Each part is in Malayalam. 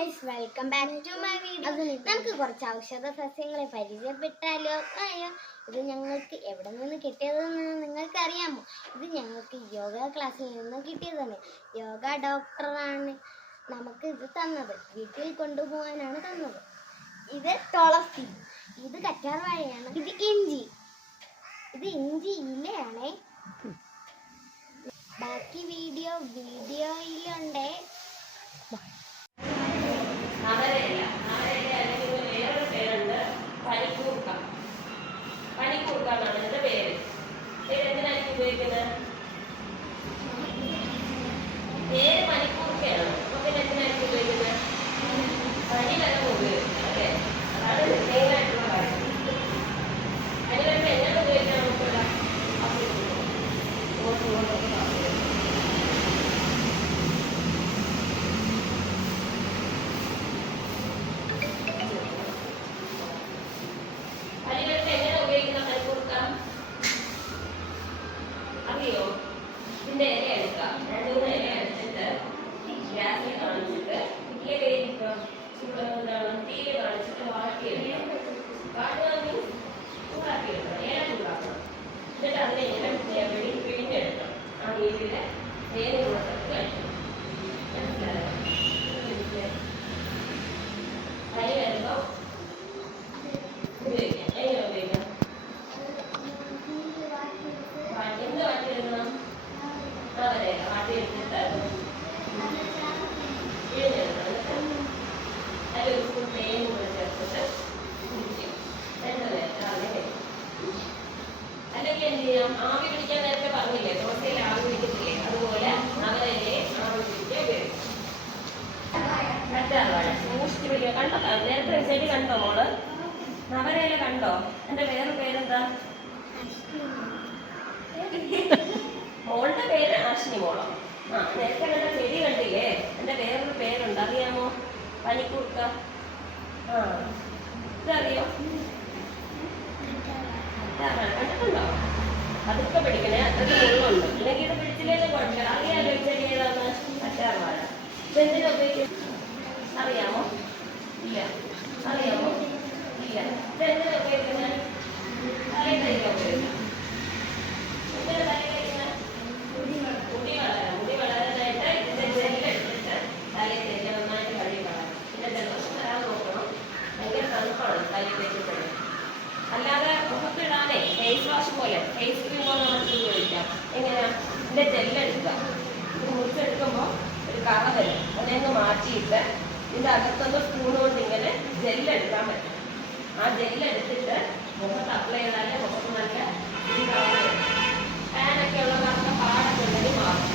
Guys, welcome back to my video. നമുക്ക് കുറച്ച് ഔഷധ സസ്യങ്ങളെ പരിചയപ്പെട്ടാലോ? ഇത് ഞങ്ങൾക്ക് എവിടെ നിന്ന് കിട്ടിയതെന്ന് നിങ്ങൾക്ക് അറിയാമോ? ഇത് ഞങ്ങൾക്ക് യോഗ ക്ലാസ്സിൽ നിന്ന് കിട്ടിയതാണ്. യോഗ ഡോക്ടറാണ് നമുക്ക് ഇത് തന്നത്, വീട്ടിൽ കൊണ്ടുപോകാനാണ് തന്നത്. ഇത് തുളസി, ഇത് കറ്റാർവാഴയാണ്, ഇത് ഇഞ്ചി ഇലയാണേ. ബാക്കി വീഡിയോയിലുണ്ടേ. നവരയില അല്ലെങ്കിൽ വേറൊരു പേരുണ്ട് പനിക്കൂർക്ക. പനിക്കൂർക്ക എന്നാണ് ഇതിന്റെ പേര്. എന്തിനായിരിക്കും ഉപയോഗിക്കുന്നത്? പേര് പനിക്കൂർക്കയാണ്. അപ്പൊ പിന്നെ എന്തിനായിരിക്കും ഉപയോഗിക്കുന്നത്? പനി വരുമ്പോൾ ഉപയോഗിക്കുന്നത് അല്ലേ? അതാണ് മെയിനായിട്ടുള്ള കാര്യം. പനി വരുമ്പോൾ എങ്ങനെ ഉപയോഗിക്കാൻ നമുക്കുള്ള ഇതിന്റെ ഇല എടുക്കാം. 2-3 ഇല എടുത്തിട്ട് ഗ്യാസിൽ കാണിച്ചിട്ട് തീയിൽ കാണിച്ചിട്ട് വാട്ടിയെടുക്കാം. വാട്ടുക മീൻസ് ചൂടാക്കിയെടുക്കണം, ഇല ചൂടാക്കണം. എന്നിട്ട് അതിനെ ഇല പിഴിഞ്ഞെടുക്കണം. ആ നീരില് തേന് കൊടുത്തിട്ട് കഴിക്കണം. മനസ്സിലായോ? പനി വരുമ്പോൾ ഉപയോഗിക്കാം. എങ്ങനെ ഉപയോഗിക്കാം? എന്ത് വാട്ടിയെടുക്കണം? നവരയില വാട്ടിയെടുത്തിട്ട് പിഴിഞ്ഞെടുക്കണം. അതിൽ ഒരു സ്പൂൺ തേനും കൂടെ ചേർത്തിട്ട് കുടിക്കും. 2 നേരം രാവിലെ കഴിക്കും. അല്ലെങ്കിൽ എന്ത് ചെയ്യാം? ആവി പിടിക്കാൻ നേരത്തെ പറഞ്ഞില്ലേ, ദോശയിൽ ആവി പിടിക്കത്തില്ലേ? അതുപോലെ നവരയിലെ ആവി പിടിക്കാൻ ഉപയോഗിക്കും. കറ്റാർവാഴ സൂക്ഷിച്ച് പിടിക്കുക. കണ്ടോ? നേരത്തെ ചെടി കണ്ടോ മോള്? നവരയില കണ്ടോ? എന്റെ വേറെ പേരെന്താ? മോളുടെ പേര് ആശ്നി മോളോ? നേരത്തെ കണ്ട ചെടി കണ്ടില്ലേ? എന്റെ വേറൊരു പേരുണ്ട്, അറിയാമോ? പനിക്കൂർക്ക. ഇതറിയോ? കണ്ടിട്ടുണ്ടോ? അതൊക്കെ പിടിക്കണേ, അതൊക്കെ മുള്ളുണ്ട്. അല്ലെങ്കിൽ ഇത് പിടിച്ചില്ലേലും കുഴപ്പമില്ല. അറിയാലോ ഈ ചെടി ഏതാണ്? കറ്റാർവാഴ. ഇതെന്തിനാ ഉപയോഗിക്കുന്നത് അറിയാമോ? ഇല്ല. അറിയാമോ? ഇല്ല. ഇതെന്തിനാ ഉപയോഗിക്കുന്നത്? തലയിൽ തേക്കാൻ ഉപയോഗിക്കാം. എന്തിനാ തലയിൽ തേക്കുന്നത്? മുടി വളരാനായിട്ട് ഇതിന്റെ ജെല്ലെടുത്തിട്ട് തലയിൽ തേക്കാൻ നന്നായിട്ട് കഴുകി കളയാം. പിന്നെ ജലദോഷം വരാതെ നോക്കണം. ഭയങ്കര തണുപ്പാണ് തലയിൽ തേക്കപ്പെടുന്നത്. അല്ലാതെ മുഖത്തിടാനേ ഫേസ് വാഷ് പോലെ, ഫേസ് ക്രീം പോലെ നമുക്ക് ഉപയോഗിക്കാം. എങ്ങനെയാ? ഇതിന്റെ ജെല്ലെടുക്കുക. ഇത് മുറിച്ചെടുക്കുമ്പോൾ ഒരു കറ വരും. അതിനെ മാറ്റിയിട്ട് ഇതിന്റെ അകത്തൊന്ന് സ്പൂൺ കൊണ്ട് ഇങ്ങനെ ജെല്ലെടുക്കാൻ പറ്റും. ആ ജെല്ലെടുത്തിട്ട് മുഖത്ത് അപ്ലൈ ചെയ്താലേ മുഖത്ത് നല്ല ഫാനൊക്കെ ഉള്ള കറക്ക പാടൊക്കെ ഉണ്ടെങ്കിൽ മാറും.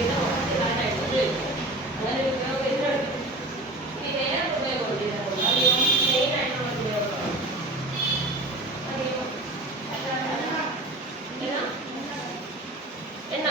ഇത് മുഖത്തിടാനായിട്ട് ഉപയോഗിക്കും. അങ്ങനെ ഒരു ഉപയോഗം ഇതിനുണ്ട്. ഇനി വേറെ ഉപയോഗമുണ്ട് ഇതിനുണ്ട്. അറിയോ? മെയിനായിട്ടുള്ള ഉപയോഗമാണ്. അറിയോ? എണ്ണ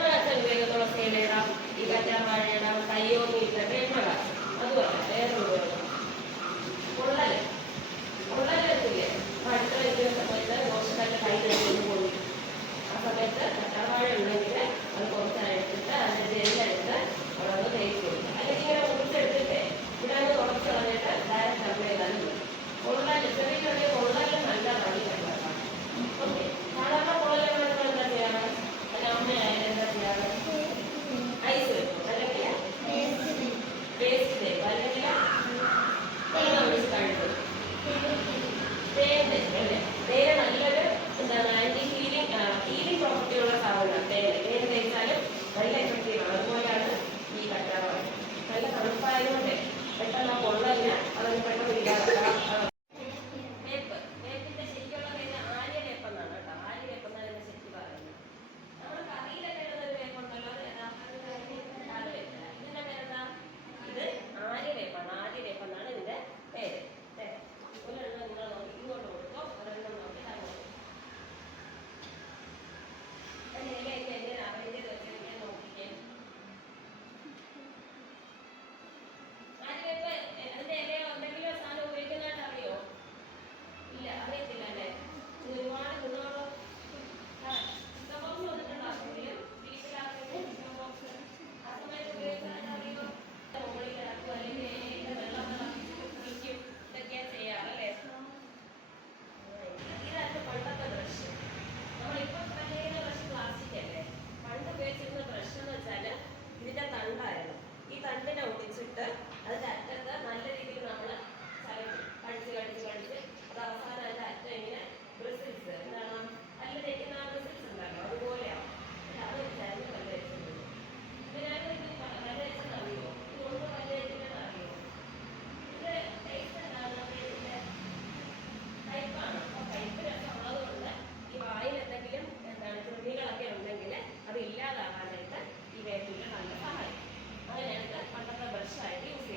കാച്ചാൻ ഉപയോഗിക്കും. തുളസിയിലയുടെ ഈ കറ്റാർവാഴയുടെ കയ്യോന്നിയിട്ടൊക്കെ എണ്ണ കാച്ചും. അതുപോലെ വേറൊരു ഉപയോഗം പൊള്ളലെത്തില്ലേ? അടുത്ത വയ്ക്കുന്ന സമയത്ത് ദോശക്കാരുടെ കൈ കഴിക്കുന്നു പൊള്ളി. ആ സമയത്ത് കറ്റാർവാഴ ഉണ്ടെങ്കിൽ അത് കുറച്ചെടുത്തിട്ട് അതിന്റെ ജെല്ലെടുത്ത് അവിടെ തേച്ച് കൊടുക്കുക. അല്ലെങ്കിൽ ഇങ്ങനെ മുറിച്ചെടുത്തിട്ട് ഇവിടെ നിന്ന് കുറച്ച് കളഞ്ഞിട്ട് ഡയറക്റ്റ് അപ്ലൈ ചെയ്താലും മതി. ചെറിയ ചെറിയ പൊള്ളലും നല്ല പണി കണ്ടാക്കാം. ഓക്കെ. സാധാരണ പൊള്ളൽ എന്താ ചെയ്യാറ്? അല്ല അമ്മയായാലും എന്താ ചെയ്യാറ്? ഐസ് വെക്കും, അല്ലെങ്കിൽ പേസ്റ്റ് തേക്കും, അല്ലെങ്കിൽ തേങ്ങ ഒഴിച്ച് കഴുകും. തേൻ അല്ലേ? തേന് നല്ലൊരു എന്താണ് ആന്റി ഹീലിംഗ് പ്രോപ്പർട്ടി ഉള്ള സാധനമാണ്. തേന് തേച്ചാലും നല്ല എഫക്റ്റീവാണ്. അതുപോലെയാണ് ഈ കറ്റാർവാഴ. നല്ല തണുപ്പായതുകൊണ്ട് പെട്ടെന്ന് ആ പൊള്ളലിന് അതൊന്ന് പെട്ടെന്ന് ഇല്ലാതാക്കാം. വേപ്പിന്റെ ശരിക്കുള്ള പേര് ആര്യവേപ്പെന്നാണ് കേട്ടോ. ആര്യവേപ്പെന്നാണ് ഇതിന്റെ ശരിക്കും പറയുന്നത്. നമ്മുടെ കറിയിലൊക്കെ ഇടുന്നൊരു വേപ്പുണ്ടല്ലോ, ഇതിന്റെ പേരെന്താ? ഇത് ആര്യവേപ്പാണ്. ആര്യവേപ്പെന്നാണ് ഇതിന്റെ പേര്. ഒരെണ്ണം നിങ്ങൾ നോക്കി ഇങ്ങോട്ട് കൊടുത്തോ, ഒരെണ്ണം നോക്കി അങ്ങോട്ട്. ഇലയൊക്കെ എങ്ങനെ അറേഞ്ച് ചെയ്ത് വെച്ചിരിക്കാൻ നോക്കിക്കേ. ആര്യവേപ്പ് അതിന്റെ ഇലയോ എന്തെങ്കിലും സാധനം ഉപയോഗിക്കുന്നത് കൊടുത്ത് അതിന്റെ അറ്റത്ത് നല്ല രീതിയിൽ നമ്മൾ കടിച്ച് കടിച്ച് കടിച്ച് അത് അവസാനം അതിന്റെ അറ്റം ഇങ്ങനെ ബ്രിസിൽസ് എന്താണ് പല്ല് തേക്കുന്ന ആ ബ്രിസിൽസ് ഉണ്ടല്ലോ അതുപോലെയാവും. അത് വെച്ചായിരുന്നു പല്ല് തേച്ചത്. ഇതിനകത്ത് പല്ല് തേച്ചത് അറിയോ? ഇതുകൊണ്ട് പല്ല് തേക്കുന്നത് അറിയോ? ഇത് ടേസ്റ്റ് എന്താണ്? ഇതിന്റെ കയ്പ്പാണ്. അപ്പൊ കയ്പ്പ് രസം ഉള്ളതുകൊണ്ട് ഈ വായിൽ എന്തെങ്കിലും എന്താണ് കൃമികളൊക്കെ ഉണ്ടെങ്കിൽ അത് ഇല്ലാതാകാനായിട്ട് ഈ വേപ്പില നല്ല സഹായിക്കും. അങ്ങനെയാണ് പണ്ടത്തെ ബ്രഷായിട്ട് യൂസ്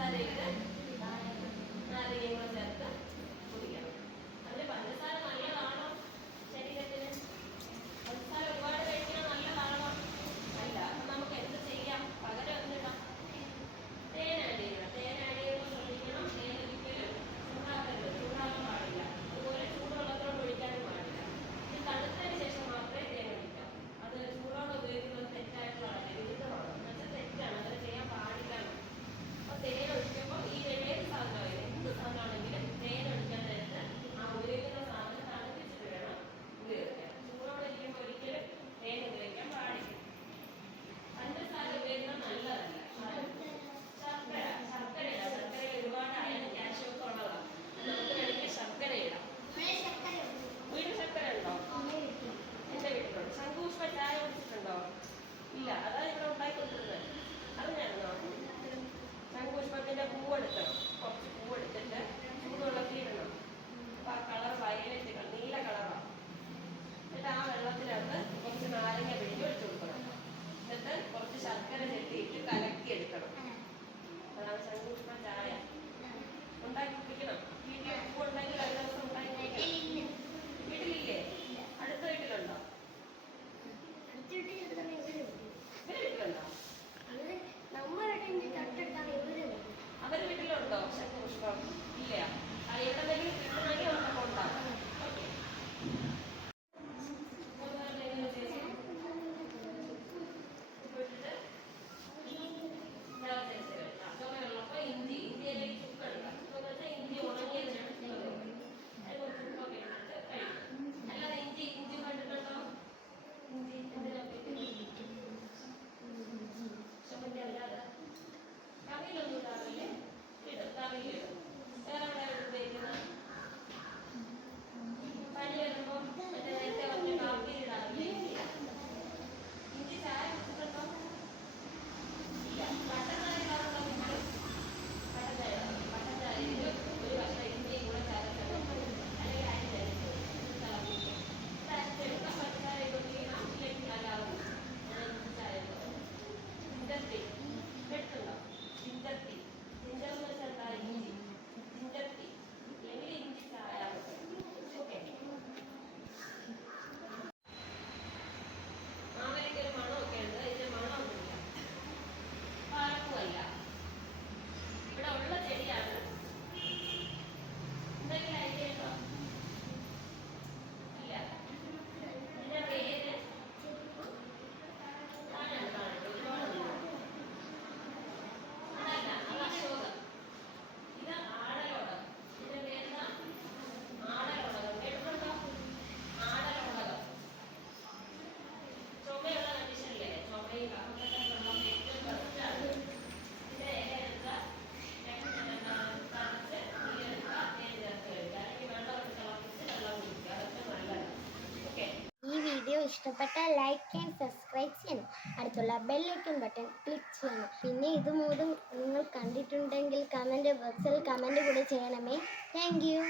പഞ്ചസാര ഇട്ട് നാരങ്ങയും കൂടെ ചേർത്ത് കുടിക്കണം. അതിന് പഞ്ചസാര നല്ലതാണോ ശരീരത്തിന്? പഞ്ചസാര ഒരുപാട് കഴിക്കുന്നത് നല്ലതാണോ? അല്ല. അപ്പൊ നമുക്ക് എന്ത് ചെയ്യാം? പകരം എന്തിടാം? തേൻ ആഡ് ചെയ്യണം. തേൻ ആഡ് ചെയ്യുമ്പോൾ ശ്രദ്ധിക്കണം, തേൻ ഒരിക്കലും ചൂടാക്കരുത്, ചൂടാക്കാൻ പാടില്ല. അതുപോലെ ചൂടുവെള്ളത്തോട് ഒഴിക്കാനും പാടില്ല. ഇത് തണുത്തതിന് ശേഷം മാത്രമേ തേൻ ഒഴിക്കാം. അത് ചൂടോടെ ഉപയോഗിക്കുന്നത് തെറ്റായിട്ടുള്ളതാണ്, വിരുദ്ധമാണ്. എന്നുവെച്ചാൽ തെറ്റാണ്, അങ്ങനെ ചെയ്യാൻ പാടില്ല. അപ്പൊ തേൻ ഒഴിക്കുമ്പോൾ ഈ ഏത് സാധനമായാലും എന്ത് സാധനമാണെങ്കിലും തേൻ ഒഴിക്കാൻ നേരത്ത് ആ ഉപയോഗിക്കുന്ന സാധനം തണുപ്പിച്ചിട്ട് വേണം ഉപയോഗിക്കാൻ. ചൂടോടെ ഇരിക്കുമ്പോൾ ഒരിക്കലും തേൻ ഉപയോഗിക്കാൻ പാടില്ല. പഞ്ചസാര ഉപയോഗിക്കുന്നത് നല്ലതല്ല. ശർക്കരയിൽ ഒരുപാട് അയൺ കാൽഷ്യം ഒക്കെ ഉള്ളതാണ്. നമുക്ക് വേണമെങ്കിൽ ശർക്കര ഇടാം. വീട്ടിൽ ശർക്കര ഉണ്ടോ? എന്റെ വീട്ടിലുണ്ട്. ശംഖുപുഷ്പ ചായ കുടിച്ചിട്ടുണ്ടോ? ഇല്ല. അതാണ് ഇവിടെ ഉണ്ടാക്കിക്കൊണ്ടിരുന്നത്. അറിഞ്ഞായിരുന്നോ? ശംഖുപുഷ്പത്തിന്റെ പൂവെടുക്കണം. കുറച്ച് പൂവെടുത്തിട്ട് ചൂടുവെള്ളത്തിലിടണം. അപ്പൊ ആ കളർ വയലറ്റ് നീല കളറാണ്. എന്നിട്ട് ആ വെള്ളത്തിനകത്ത് കുറച്ച് നാരങ്ങ പിഴിഞ്ഞ് ഒഴിച്ചു കൊടുക്കണം. എന്നിട്ട് കുറച്ച് ശർക്കര ചെട്ടിയിട്ട് കലക്കി എടുക്കണം. അതാണ് ശംഖുപുഷ്പ ചായ. ഉണ്ടാക്കി കുടിക്കണം. വീട്ടിൽ ഉപ്പ് ഉണ്ടെങ്കിൽ ഒരു ദിവസം ഉണ്ടാക്കി കുടിക്കണം. വീട്ടിലില്ലേ? അടുത്ത വീട്ടിലുണ്ടോ? വീട്ടിലുണ്ടോ? അവര് വീട്ടിലുണ്ടോ ശംഖുപുഷ്പം? ഇല്ല. എവിടെന്നെങ്കിലും കിട്ടണമെങ്കിൽ നമുക്ക് ഉണ്ടാക്കാം. ഓക്കെ. ചുമയുള്ളപ്പോ ഇഞ്ചി ഇഞ്ചിയിലേക്ക് ചുക്കുണ്ട്. ഇഞ്ചി ഉണങ്ങിയതിനാണ് ചുമ. അതിനൊരു ചുക്കൊക്കെ ഇട്ടിട്ട് കഴിക്കും. അല്ലാതെ ഇഞ്ചി കണ്ടിട്ടുണ്ടോ? ഇഞ്ചി ചുമന്റെ അല്ലാതെ കറിയിലൊന്നും ഇടാറില്ലേ? ഇടും, കറിയിലിടും. വേറെ എവിടെ ഉപയോഗിക്കുന്നത്? പനി വരുമ്പോ മറ്റേ നേരത്തെ പറഞ്ഞ കാപ്പിയിലിടാറില്ലേ ഇഞ്ചി? ഇഞ്ചി ചായ കുടിച്ചിട്ടുണ്ടോ? ഇല്ല. കട്ടൻ ചായ ഇടാറുണ്ടോ നിങ്ങൾ? കട്ടൻ ചായയിൽ ഒരു കഷ്ണം ഇഞ്ചിയും കൂടെ ചേർക്കണം. അല്ലെങ്കിൽ അരിഞ്ഞെടുക്കും, തിളപ്പിക്കും. അരച്ചെടുക്കാം. പഞ്ചസാര ഇടുകയും ഇതിലേക്ക് നല്ലാവും. ഞാൻ ഇഞ്ചി ചായ ജിഞ്ചർ ടീ കേട്ടിട്ടുണ്ടോ? Ginger tea. ജിഞ്ചർ എന്ന് വെച്ചാൽ എന്താ? ഇഞ്ചി. ജിഞ്ചർ ടീ അല്ലെങ്കിൽ ഇഞ്ചി ചായ. ഓക്കെ. മാവലിക്ക് ഒരു മണമൊക്കെ ഉണ്ട്. ഇതിന്റെ മണമൊന്നുമില്ല, പാഴപ്പുമല്ല. ഇവിടെ ഉള്ള ചെടിയാണ്. എന്തെങ്കിലും ഐഡിയ ഉണ്ടോ? ഇല്ല. ഇതിന്റെ പേര് അശോകം. ഇത് ആടലോടകം. ഇതിന്റെ പേരെന്താ? ആടലോടകം. കേട്ടിട്ടുണ്ടോ? ആടലോടകം. ചുമയുള്ള കണ്ടീഷനില്ലേ? ചുമയും കഫക്കെട്ടുള്ള ഏറ്റവും ബെസ്റ്റാണ്. ഇതിന്റെ ഇല എടുക്കുക, തളിച്ച് നീരെടുക്കുക, തേൻ ചേർത്ത് കഴിക്കുക. അല്ലെങ്കിൽ വെള്ളമൊക്കെ തിളപ്പിച്ച് വെള്ളം കുടിക്കുക. അതൊക്കെ നല്ലതാണ്. ഓക്കെ. ഈ വീഡിയോ ഇഷ്ടപ്പെട്ടാൽ ലൈക്ക് ആൻഡ് സബ്സ്ക്രൈബ് ചെയ്യണം. അടുത്തുള്ള ബെല്ലൈക്കൺ ബട്ടൺ ക്ലിക്ക് ചെയ്യണം. പിന്നെ ഇത് മൂന്നും നിങ്ങൾ കണ്ടിട്ടുണ്ടെങ്കിൽ കമൻറ്റ് ബോക്സിൽ കമൻറ്റ് കൂടെ ചെയ്യണമേ. Thank you.